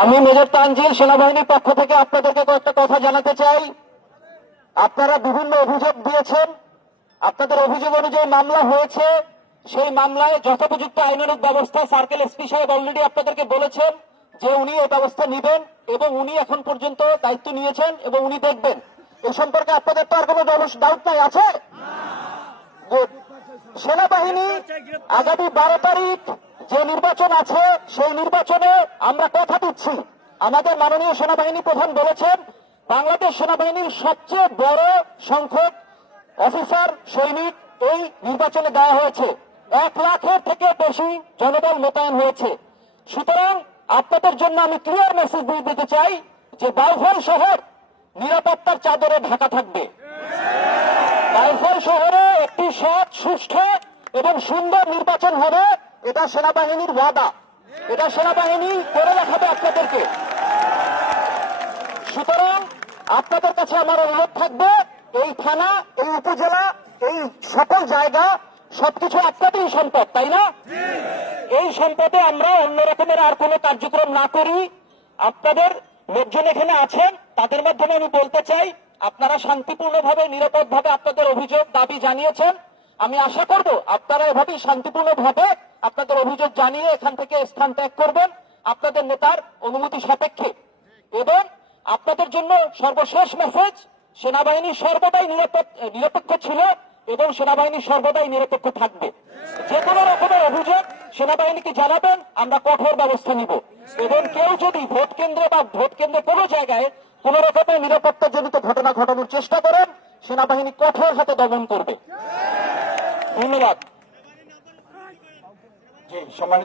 আমি মেজর তানজিল সেনাবাহিনীর পক্ষ থেকে আপনাদেরকে কয়েকটা কথা জানাতে চাই। আপনারা বিভিন্ন অভিযোগ দিয়েছেন, আপনাদের অভিযোগ অনুযায়ী মামলা হয়েছে। সেই মামলায় যথোপযুক্ত আইনানুগ ব্যবস্থা সার্কেল এসপি সাহেব অলরেডি আপনাদেরকে বলেছেন যে উনি এই ব্যবস্থা নেবেন এবং উনি এখন পর্যন্ত দায়িত্ব নিয়েছেন এবং উনি দেখবেন। এ সম্পর্কে আপনাদের তো আর কোনো ডাউট নাই, আছে? সেনাবাহিনী আগামী 12 তারিখ যে নির্বাচন আছে সেই নির্বাচনে আমরা কথা দিচ্ছি। আমাদের মাননীয় সেনাবাহিনী প্রধান বলেছেন বাংলাদেশ সেনাবাহিনীর সবচেয়ে বড় সংখ্যক অফিসার সৈনিক এই নির্বাচনে দেওয়া হয়েছে। 1 লাখের থেকে বেশি জনবল মোতায়েন হয়েছে। সুতরাং আপনাদের জন্য আমি ক্লিয়ার মেসেজ দিয়ে দিতে চাই যে বাউফল শহর নিরাপত্তার চাদরে ঢাকা থাকবে। বাউফল শহরে একটি সৎ, সুষ্ঠু এবং সুন্দর নির্বাচন হবে, এটা সেনাবাহিনীর ওয়াদা, এটা সেনাবাহিনী করে দেখাবে আপনাদেরকে। সুতরাং আপনাদের কাছে আমার অনুরোধ থাকবে, এই থানা, এই উপজেলা, এই সকল জায়গা সবকিছু আপনাদেরই সম্পদ, তাই না? এই সম্পদে আমরা অন্য রকমের আর কোনো কার্যক্রম না করি। আপনাদের লোকজন এখানে আছেন, তাদের মাধ্যমে আমি বলতে চাই আপনারা শান্তিপূর্ণভাবে, নিরাপদভাবে আপনাদের অভিযোগ দাবি জানিয়েছেন। আমি আশা করব আপনারা এভাবেই শান্তিপূর্ণভাবে আপনাদের অভিযোগ জানিয়ে এখান থেকে স্থান ত্যাগ করবেন আপনাদের নেতার অনুমতি সাপেক্ষে। এবং আপনাদের জন্য সর্বশেষ মেসেজ, সেনাবাহিনী সর্বদাই নিরপেক্ষ ছিল এবং সেনাবাহিনী সর্বদাই নিরপেক্ষ থাকবে। যে কোনো রকমের অভিযোগ সেনাবাহিনীকে জানাবেন, আমরা কঠোর ব্যবস্থা নিব। এবং কেউ যদি ভোট কেন্দ্রে বা ভোট কেন্দ্রে কোনো জায়গায় কোন রকমের নিরাপত্তাজনিত ঘটনা ঘটানোর চেষ্টা করেন, সেনাবাহিনী কঠোর হাতে দমন করবে। ধন্যবাদ। জি, সম্মানিত